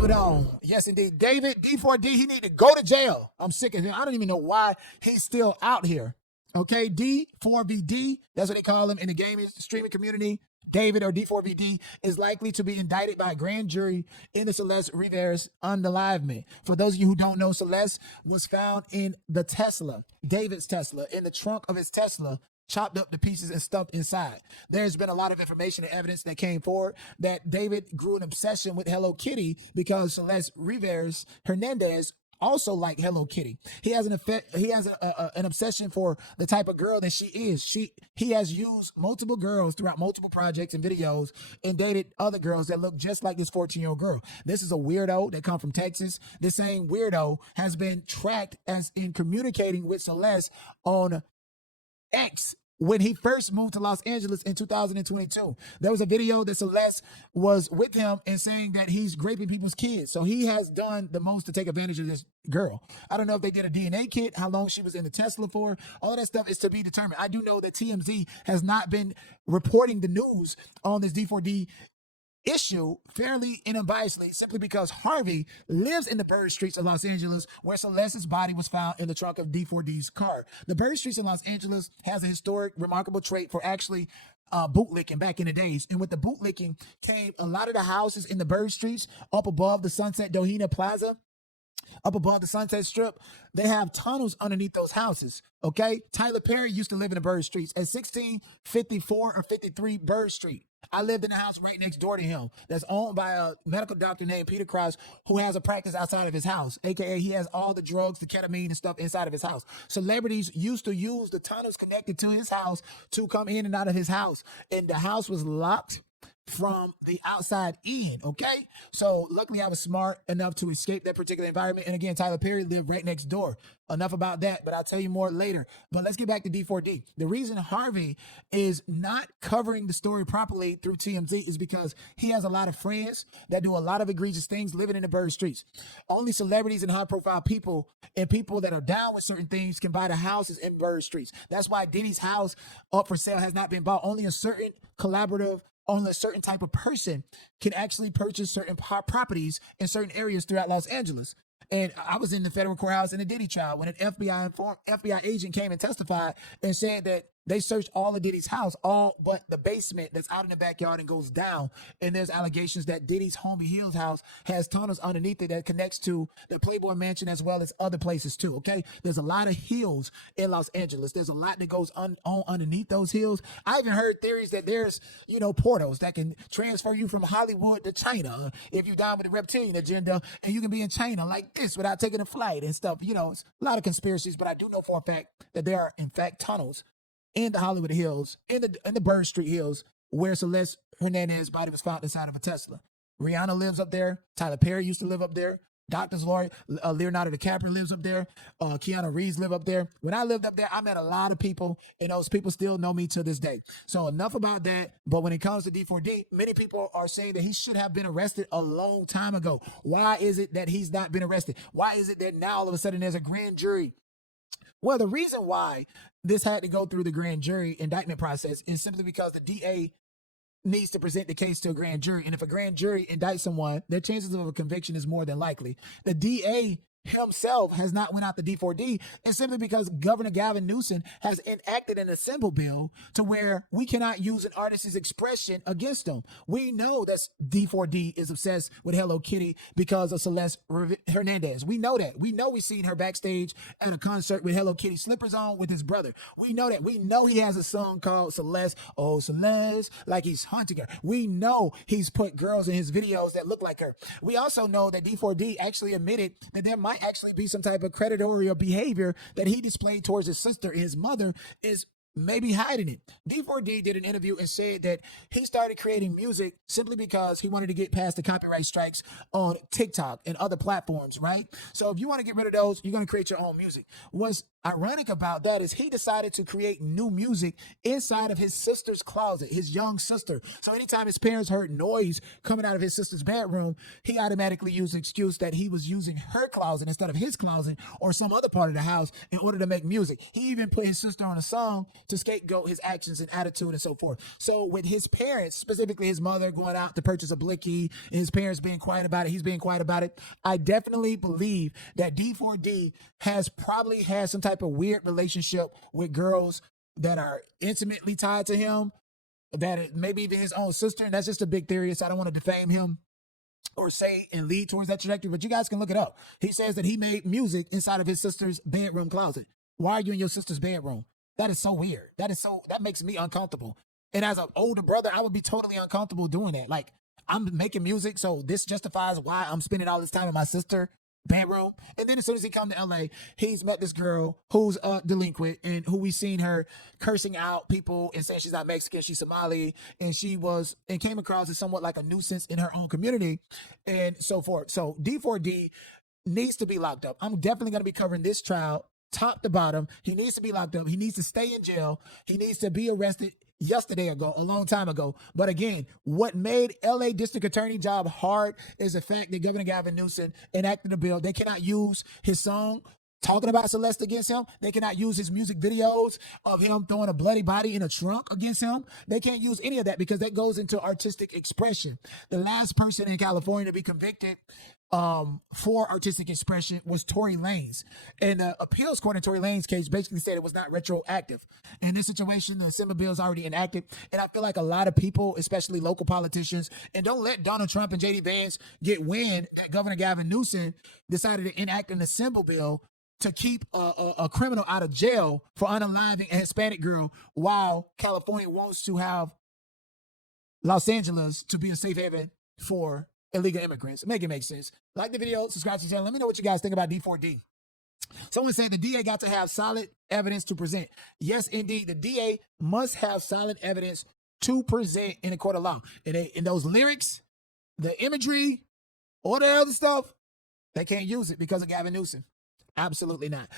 Moving on. Yes, indeed. David, D4D, he need to go to jail. I'm sick of him. I don't even know why he's still out here. Okay, D4VD, that's what they call him in the gaming streaming community. David or D4VD is likely to be indicted by a grand jury in the Celeste Rivas unalivement. For those of you who don't know, Celeste was found in the Tesla, David's Tesla, in the trunk of his Tesla, chopped up to pieces and stuffed inside. There's been a lot of information and evidence that came forward that David grew an obsession with Hello Kitty because Celeste Rivas Hernandez also like Hello Kitty. He has an obsession for the type of girl that she is. He has used multiple girls throughout multiple projects and videos and dated other girls that look just like this 14-year-old girl. This is a weirdo that come from Texas. This same weirdo has been tracked as in communicating with Celeste on X when he first moved to Los Angeles in 2022. There was a video that Celeste was with him and saying that he's raping people's kids. So he has done the most to take advantage of this girl. I don't know if they did a DNA kit, how long she was in the Tesla for. All that stuff is to be determined. I do know that TMZ has not been reporting the news on this D4D issue fairly and unbiasedly simply because Harvey lives in the Bird Streets of Los Angeles where Celeste's body was found in the trunk of D4D's car. The Bird Streets in Los Angeles has a historic, remarkable trait for actually bootlicking back in the days. And with the bootlicking came a lot of the houses in the Bird Streets up above the Sunset Dohena Plaza, up above the Sunset Strip. They have tunnels underneath those houses, okay? Tyler Perry used to live in the Bird Streets at 1654 or 53 Bird Street. I lived in a house right next door to him that's owned by a medical doctor named Peter Krause who has a practice outside of his house, aka he has all the drugs, the ketamine and stuff inside of his house. Celebrities used to use the tunnels connected to his house to come in and out of his house, and the house was locked from the outside in, okay? So luckily I was smart enough to escape that particular environment. And again, Tyler Perry lived right next door. Enough about that, but I'll tell you more later. But let's get back to D4D. The reason Harvey is not covering the story properly through TMZ is because he has a lot of friends that do a lot of egregious things living in the Bird Streets. Only celebrities and high profile people and people that are down with certain things can buy the houses in Bird Streets. That's why Diddy's house up for sale has not been bought. Only a certain collaborative, only a certain type of person can actually purchase certain properties in certain areas throughout Los Angeles. And I was in the federal courthouse in the Diddy trial when an FBI agent came and testified and said that they searched all of Diddy's house, all but the basement that's out in the backyard and goes down. And there's allegations that Diddy's Homie Hill's house has tunnels underneath it that connects to the Playboy Mansion as well as other places too, okay? There's a lot of hills in Los Angeles. There's a lot that goes on underneath those hills. I even heard theories that there's, portals that can transfer you from Hollywood to China if you're down with the reptilian agenda, and you can be in China like this without taking a flight and stuff. It's a lot of conspiracies, but I do know for a fact that there are, in fact, tunnels in the Hollywood Hills, in the Bird Street Hills, where Celeste Hernandez's body was found inside of a Tesla. Rihanna lives up there. Tyler Perry used to live up there. Doctor's lawyer, Leonardo DiCaprio lives up there. Keanu Reeves live up there. When I lived up there, I met a lot of people, and those people still know me to this day. So enough about that. But when it comes to D4D, many people are saying that he should have been arrested a long time ago. Why is it that he's not been arrested? Why is it that now all of a sudden there's a grand jury? Well, the reason why this had to go through the grand jury indictment process is simply because the DA needs to present the case to a grand jury. And if a grand jury indicts someone, their chances of a conviction is more than likely. The DA himself has not went out the D4D, and simply because Governor Gavin Newsom has enacted an assemble bill to where we cannot use an artist's expression against them. We know that D4D is obsessed with Hello Kitty because of Celeste Hernandez. We know that. We know we've seen her backstage at a concert with Hello Kitty slippers on with his brother. We know that. We know he has a song called Celeste, oh Celeste, like he's hunting her. We know he's put girls in his videos that look like her. We also know that D4D actually admitted that there might actually be some type of predatory behavior that he displayed towards his sister, and his mother is maybe hiding it. D4D did an interview and said that he started creating music simply because he wanted to get past the copyright strikes on TikTok and other platforms, right? So if you want to get rid of those, you're going to create your own music. What's ironic about that is he decided to create new music inside of his sister's closet, his young sister. So anytime his parents heard noise coming out of his sister's bedroom, he automatically used the excuse that he was using her closet instead of his closet or some other part of the house in order to make music. He even put his sister on a song to scapegoat his actions and attitude and so forth. So with his parents, specifically his mother going out to purchase a blicky and his parents being quiet about it, he's being quiet about it, I definitely believe that D4D has probably had some type of weird relationship with girls that are intimately tied to him, that it maybe even his own sister. And that's just a big theory, so I don't want to defame him or say and lead towards that trajectory, but you guys can look it up. He says that he made music inside of his sister's bedroom closet. Why are you in your sister's bedroom? That is so weird. That makes me uncomfortable. And as an older brother, I would be totally uncomfortable doing that. Like, I'm making music, so this justifies why I'm spending all this time in my sister's bedroom. And then as soon as he come to LA, he's met this girl who's a delinquent and who we seen her cursing out people and saying she's not Mexican, she's Somali, and came across as somewhat like a nuisance in her own community and so forth. So D4D needs to be locked up. I'm definitely going to be covering this trial top to bottom. He needs to be locked up. He needs to stay in jail. He needs to be arrested a long time ago. But again, what made LA District Attorney job hard is the fact that Governor Gavin Newsom enacted a bill. They cannot use his song talking about Celeste against him. They cannot use his music videos of him throwing a bloody body in a trunk against him. They can't use any of that because that goes into artistic expression. The last person in California to be convicted for artistic expression was Tory Lanez. And the appeals court in Tory Lanez case basically said it was not retroactive. In this situation, the Assembly bill is already enacted. And I feel like a lot of people, especially local politicians, and don't let Donald Trump and JD Vance get wind that Governor Gavin Newsom decided to enact an Assembly bill to keep a criminal out of jail for unaliving a Hispanic girl, while California wants to have Los Angeles to be a safe haven for illegal immigrants. Make it make sense. Like the video, subscribe to the channel. Let me know what you guys think about D4D. Someone said the DA got to have solid evidence to present. Yes, indeed. The DA must have solid evidence to present in a court of law. And those lyrics, the imagery, all the other stuff, they can't use it because of Gavin Newsom. Absolutely not.